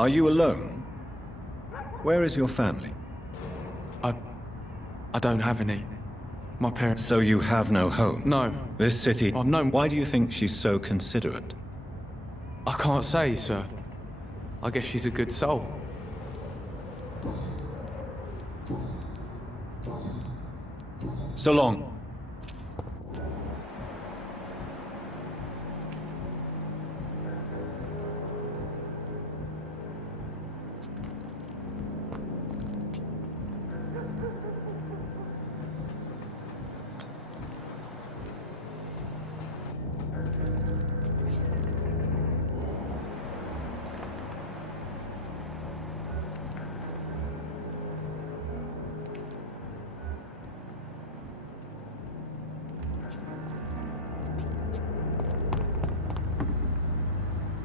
Are you alone? Where is your family? I don't have any. My parents... So you have no home? No. This city... I've known... Why do you think she's so considerate? I can't say, sir. I guess she's a good soul. So long.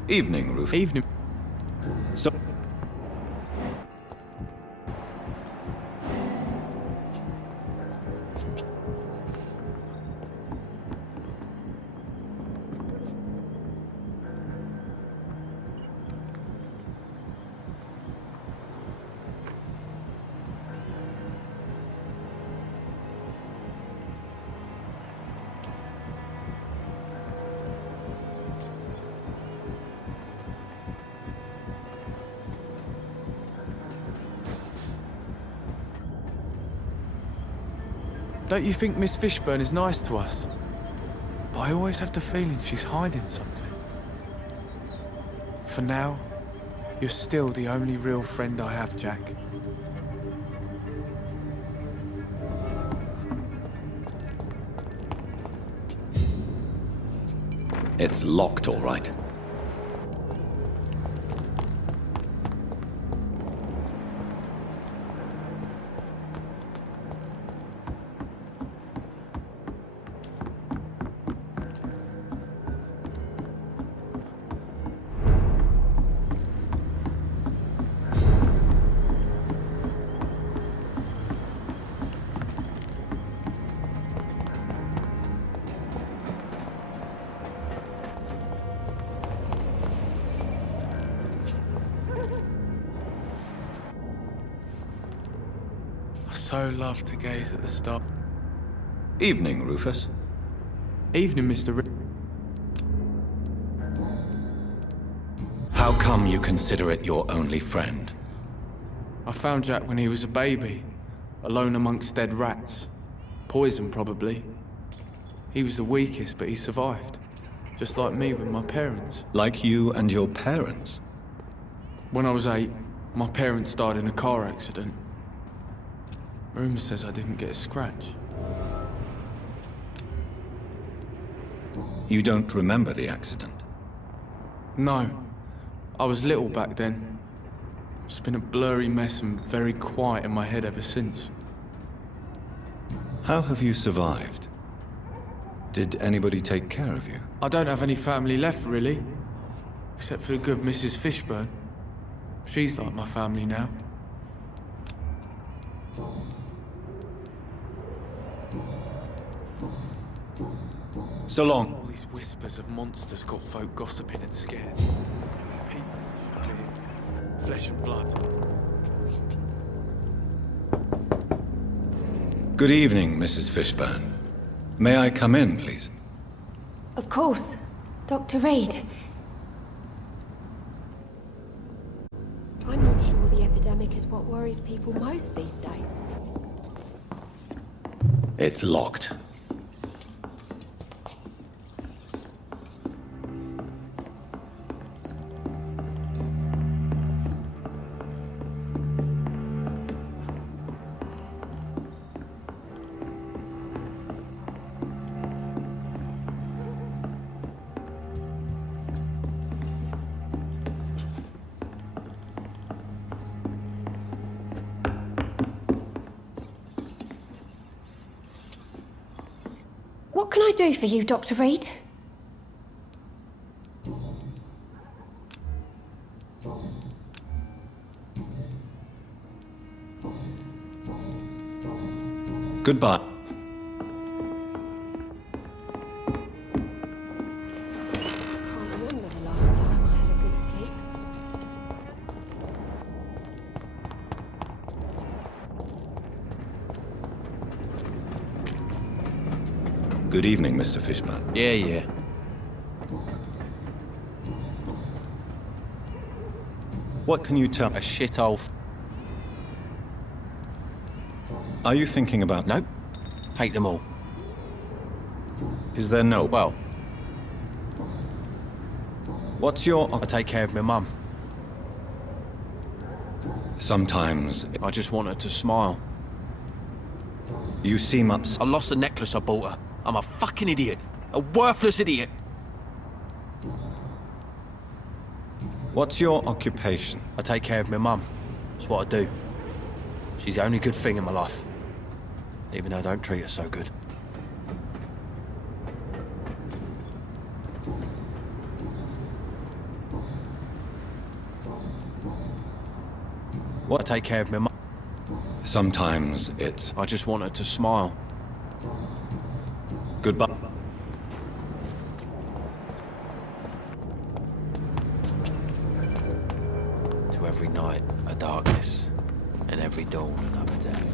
Evening, Rufus. Evening. So... Don't you think Miss Fishburne is nice to us? But I always have the feeling she's hiding something. For now, you're still the only real friend I have, Jack. It's locked, all right. So love to gaze at the stars. Evening, Rufus. Evening, Mr. How come you consider it your only friend? I found Jack when he was a baby, alone amongst dead rats. Poison, probably. He was the weakest, but he survived. Just like me with my parents. Like you and your parents? When I was 8, my parents died in a car accident. Rumour says I didn't get a scratch. You don't remember the accident? No. I was little back then. It's been a blurry mess and very quiet in my head ever since. How have you survived? Did anybody take care of you? I don't have any family left, really. Except for the good Mrs. Fishburne. She's like my family now. So long. All these whispers of monsters got folk gossiping and scared. People, flesh and blood. Good evening, Mrs. Fishburne. May I come in, please? Of course. Dr. Reed. I'm not sure the epidemic is what worries people most these days. It's locked. What can I do for you, Dr. Reed? Goodbye. I can't remember the last time I had a good sleep. Good evening, Mr. Fishman. Yeah. What can you tell? A shithole. Are you thinking about... Nope. Hate them all. Is there no... Well, What's your... I take care of my mum. Sometimes I just want her to smile. you seem upset. I lost the necklace I bought her. I'm a fucking idiot. A worthless idiot. What's your occupation? I take care of my mum. That's what I do. She's the only good thing in my life. Even though I don't treat her so good. What? I take care of my mum. Sometimes it's... I just want her to smile. Goodbye. To every night, a darkness. And every dawn, another death.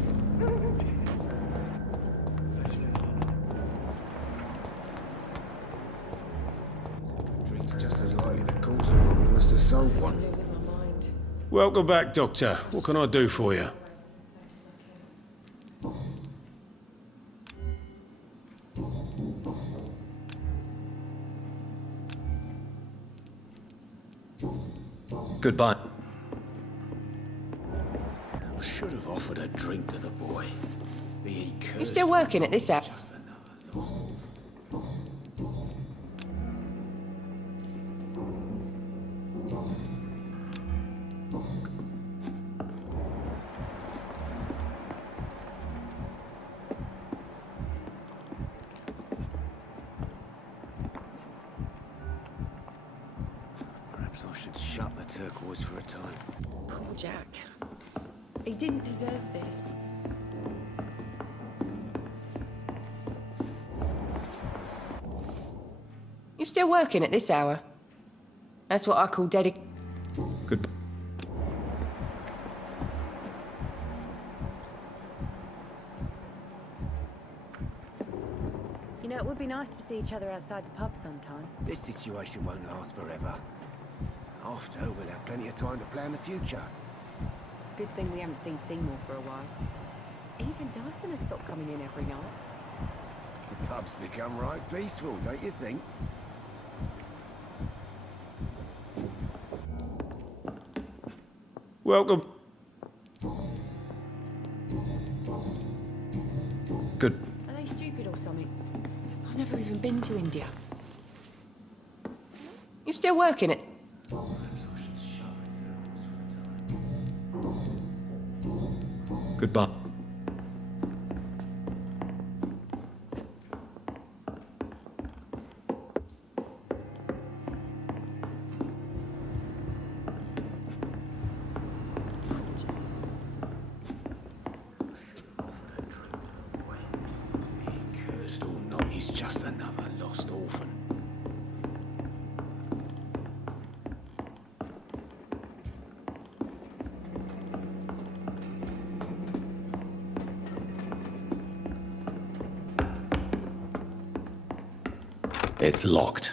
Drink's just as likely to cause a problem as to solve one. Losing my mind. Welcome back, Doctor. What can I do for you? Goodbye. I should have offered a drink to the boy. He cursed. You still working at this hour? Just another lost. Perhaps I should shut the turquoise for a time. Poor Jack. He didn't deserve this. You still working at this hour? That's what I call Goodbye. You know, it would be nice to see each other outside the pub sometime. This situation won't last forever. After, we'll have plenty of time to plan the future. Good thing we haven't seen Seymour for a while. Even Dyson has stopped coming in every night. The pub's become right peaceful, don't you think? Welcome. Good. Are they stupid or something? I've never even been to India. You still working at... Goodbye. Cursed or not, he's just another lost orphan. It's locked.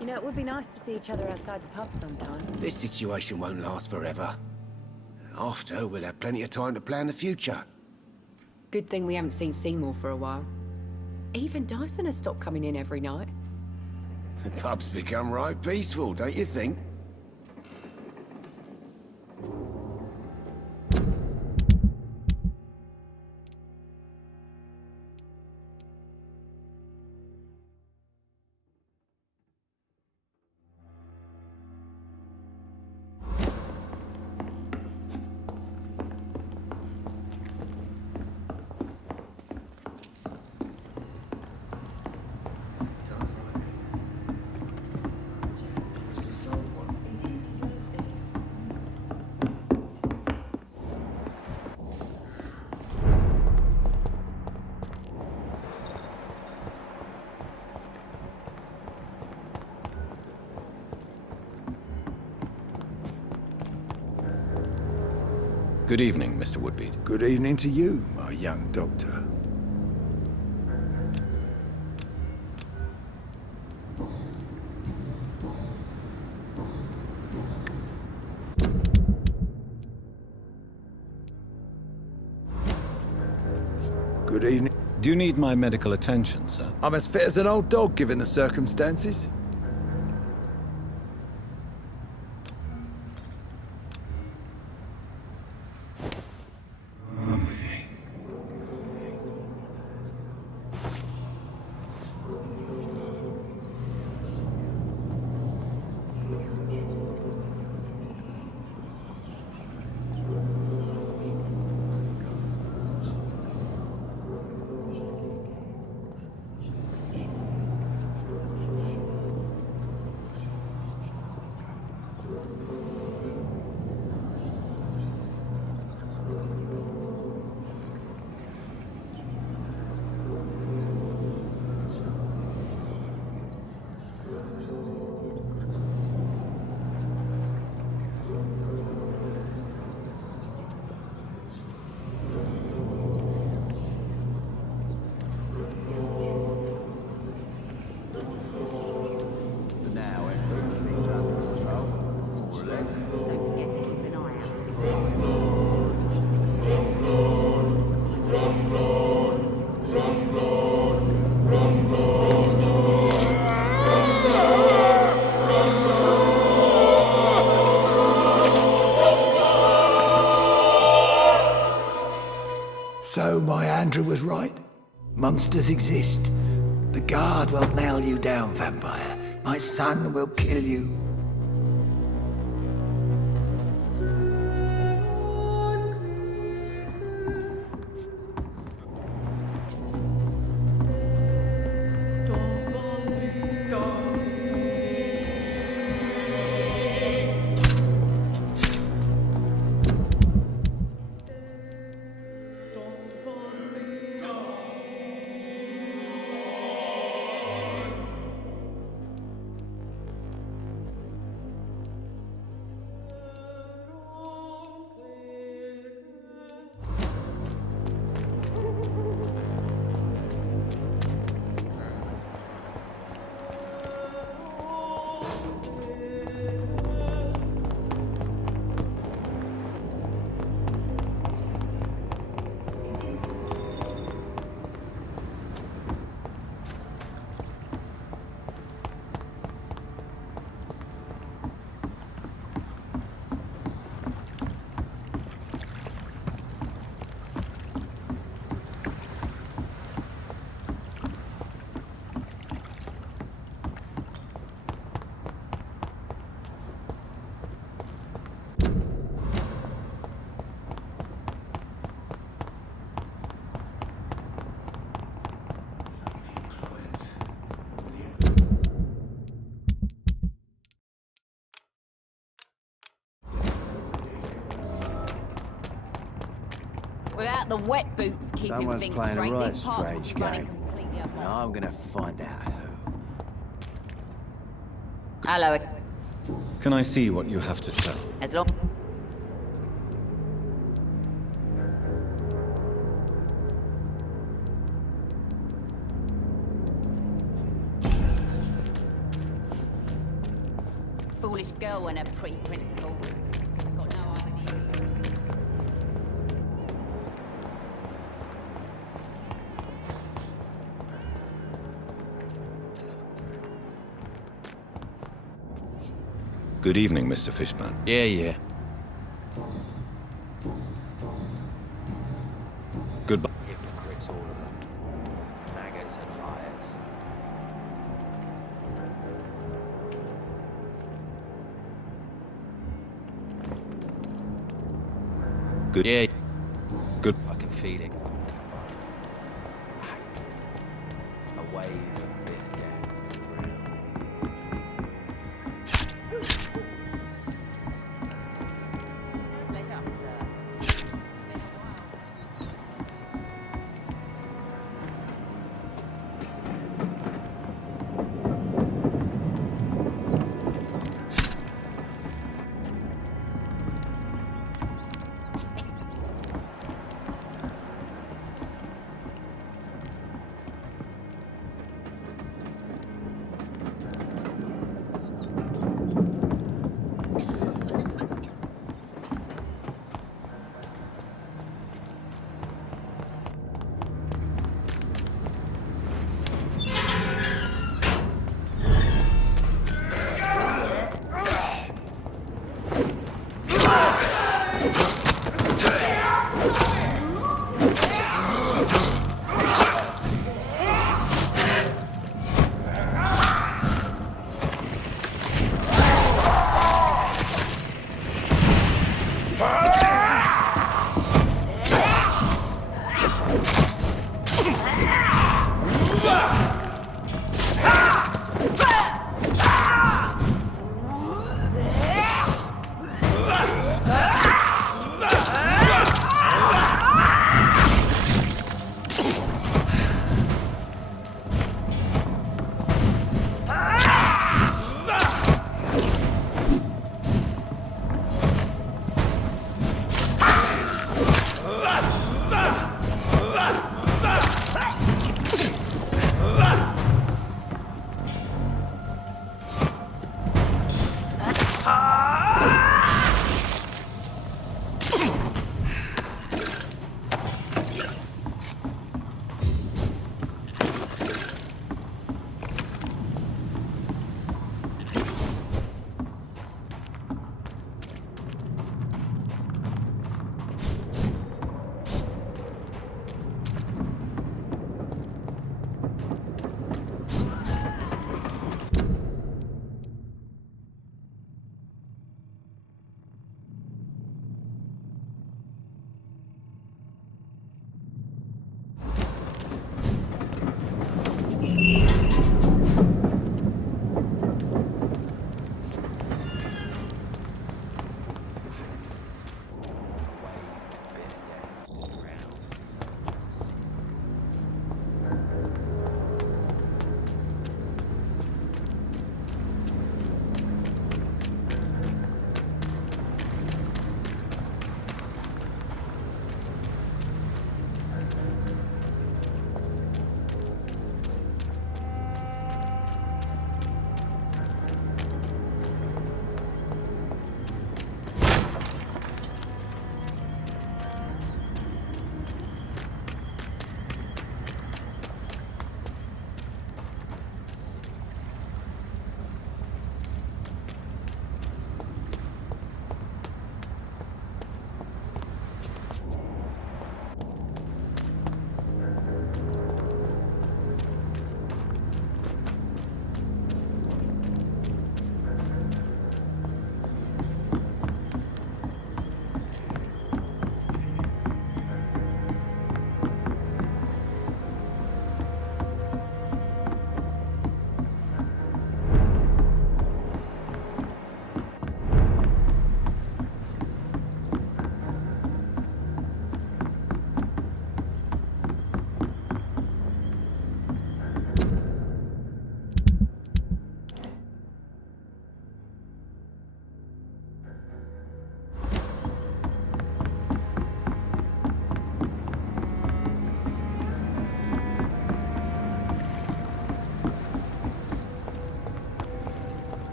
You know, it would be nice to see each other outside the pub sometime. This situation won't last forever. After, we'll have plenty of time to plan the future. Good thing we haven't seen Seymour for a while. Even Dyson has stopped coming in every night. The pub's become right peaceful, don't you think? It's a soul one. Good evening, Mr. Woodbeat. Good evening to you, my young doctor. Good evening. Do you need my medical attention, sir? I'm as fit as an old dog, given the circumstances. Don't forget to keep an eye out. So my Andrew was right. Monsters exist. The guard will nail you down, vampire. My son will kill you. Without the wet boots keeping Someone's things playing a straight, right this part strange will be running game. completely And apart. I'm gonna find out who. Hello. Can I see what you have to sell? As long... Foolish girl and her pre-principles. She's got no idea. Good evening, Mr. Fishburne. Yeah. Goodbye. Hypocrites, all of them. Maggots and liars. Good. Yeah, Good. I can feel it. A wave of bitter Pleasure, sir. Been a while.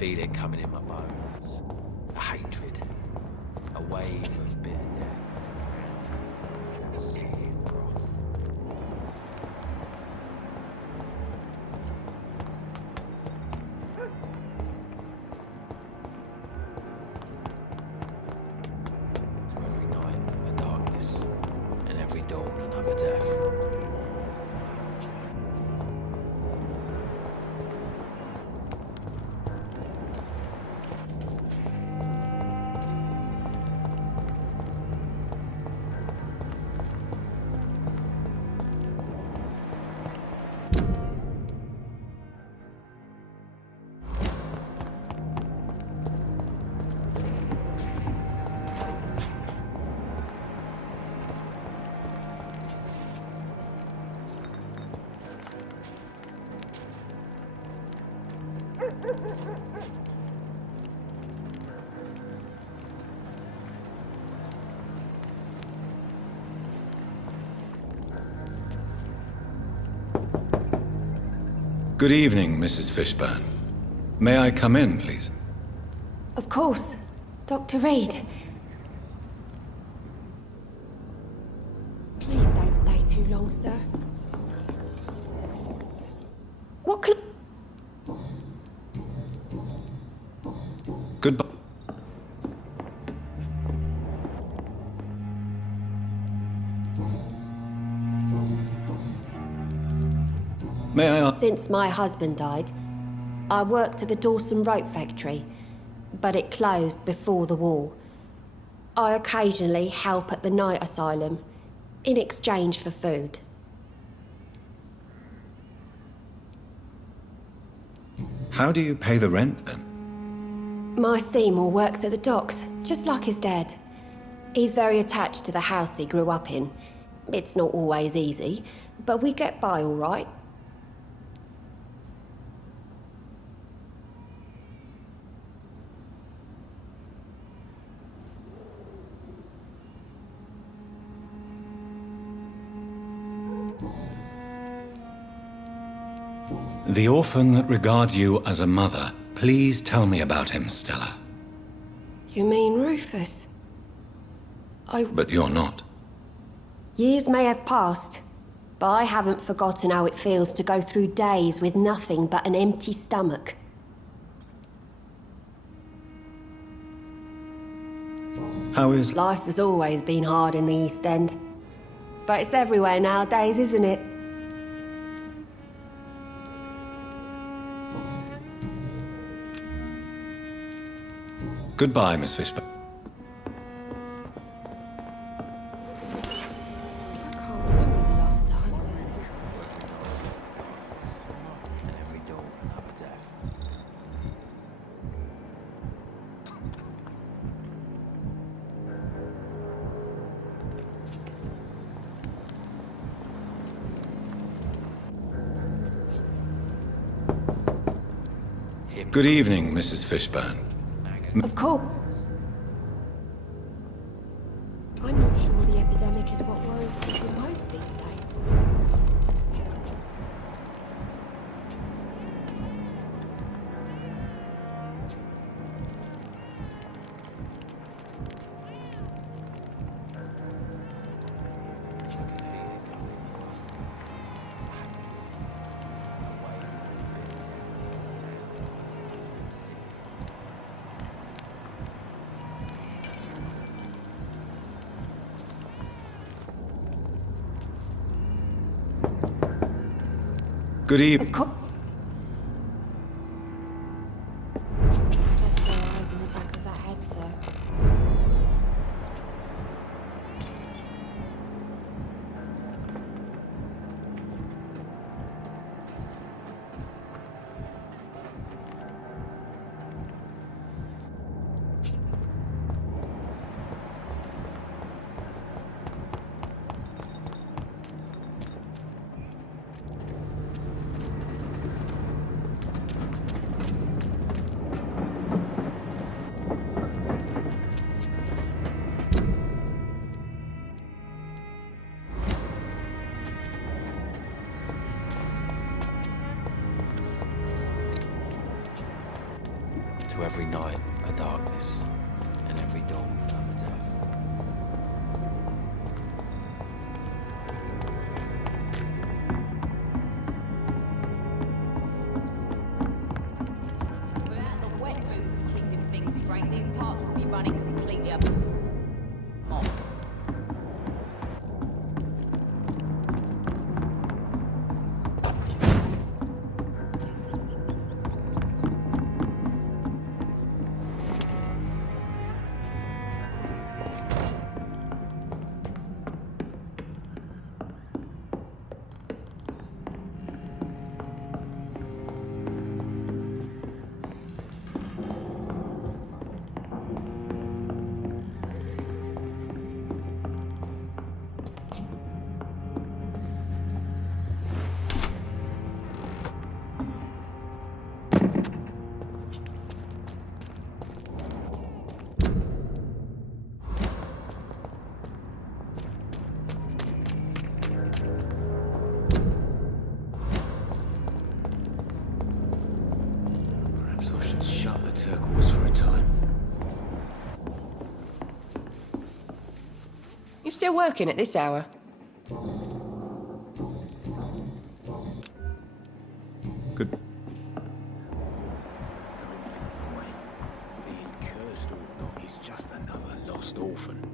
feel it coming in my bones. A hatred. A wave of bitter death. Searing wrath. To every night a darkness, and every dawn another death. Good evening, Mrs. Fishburne. May I come in, please? Of course. Dr. Reed. Please don't stay too long, sir. What can... Goodbye. May I ask? Since my husband died, I worked at the Dawson Rope Factory, but it closed before the war. I occasionally help at the night asylum, in exchange for food. How do you pay the rent, then? My Seymour works at the docks, just like his dad. He's very attached to the house he grew up in. It's not always easy, but we get by all right. The orphan that regards you as a mother. Please tell me about him, Stella. You mean Rufus? But you're not. Years may have passed, but I haven't forgotten how it feels to go through days with nothing but an empty stomach. How is... Life has always been hard in the East End. But it's everywhere nowadays, isn't it? Goodbye, Miss Fishburne. I can't remember the last time. And every dawn another death. Good evening, Mrs. Fishburne. Of course. I'm not sure the epidemic is what worries people most these days. Good evening. Of course. Just got eyes in the back of that head, sir. to every night a darkness, and every dawn another death. Without the wet rooms keeping things straight, these parts would be running completely up. Perhaps I should shut the turquoise for a time. You still working at this hour? Good. Being cursed or not, he's just another lost orphan.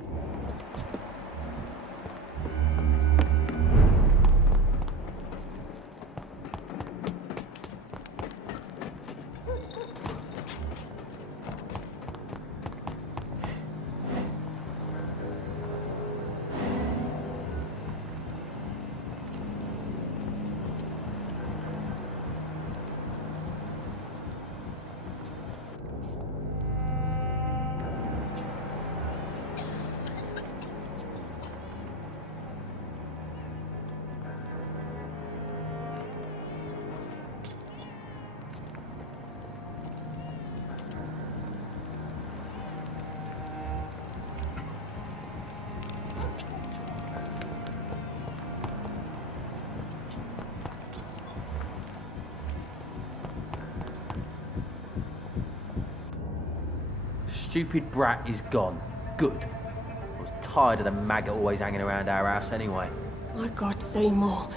Stupid brat is gone. Good. I was tired of the maggot always hanging around our house anyway. My God, Seymour.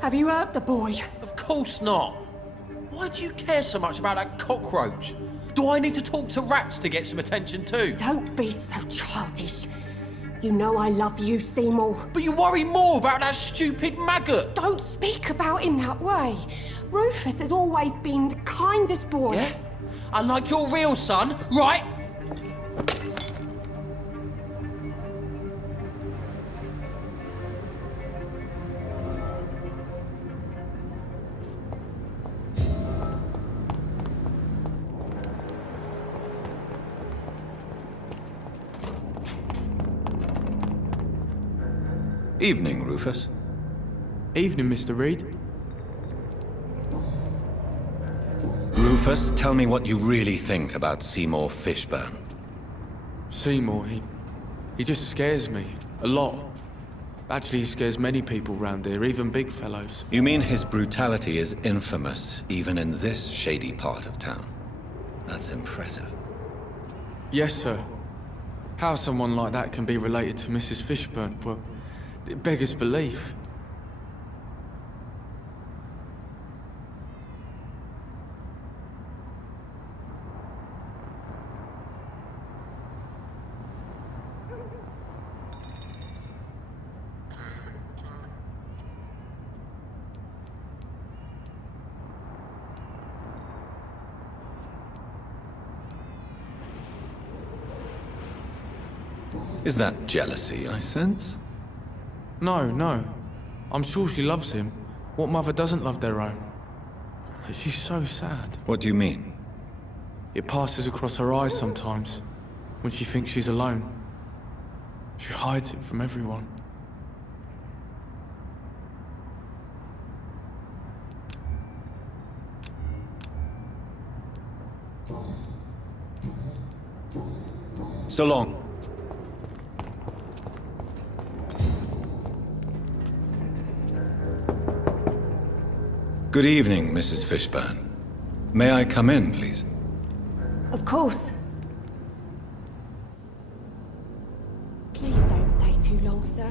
Have you hurt the boy? Of course not. Why do you care so much about that cockroach? Do I need to talk to rats to get some attention too? Don't be so childish. You know I love you, Seymour. But you worry more about that stupid maggot. Don't speak about him that way. Rufus has always been the kindest boy. Yeah? Unlike your real son, right? Evening, Rufus. Evening, Mr. Reed. Rufus, tell me what you really think about Seymour Fishburne. Seymour, he just scares me. A lot. Actually, he scares many people round here, even big fellows. You mean his brutality is infamous, even in this shady part of town? That's impressive. Yes, sir. How someone like that can be related to Mrs. Fishburne, well, it beggars belief. Is that jealousy, I sense? No. I'm sure she loves him. What mother doesn't love their own? She's so sad. What do you mean? It passes across her eyes sometimes, when she thinks she's alone. She hides it from everyone. So long. Good evening, Mrs. Fishburne. May I come in, please? Of course. Please don't stay too long, sir.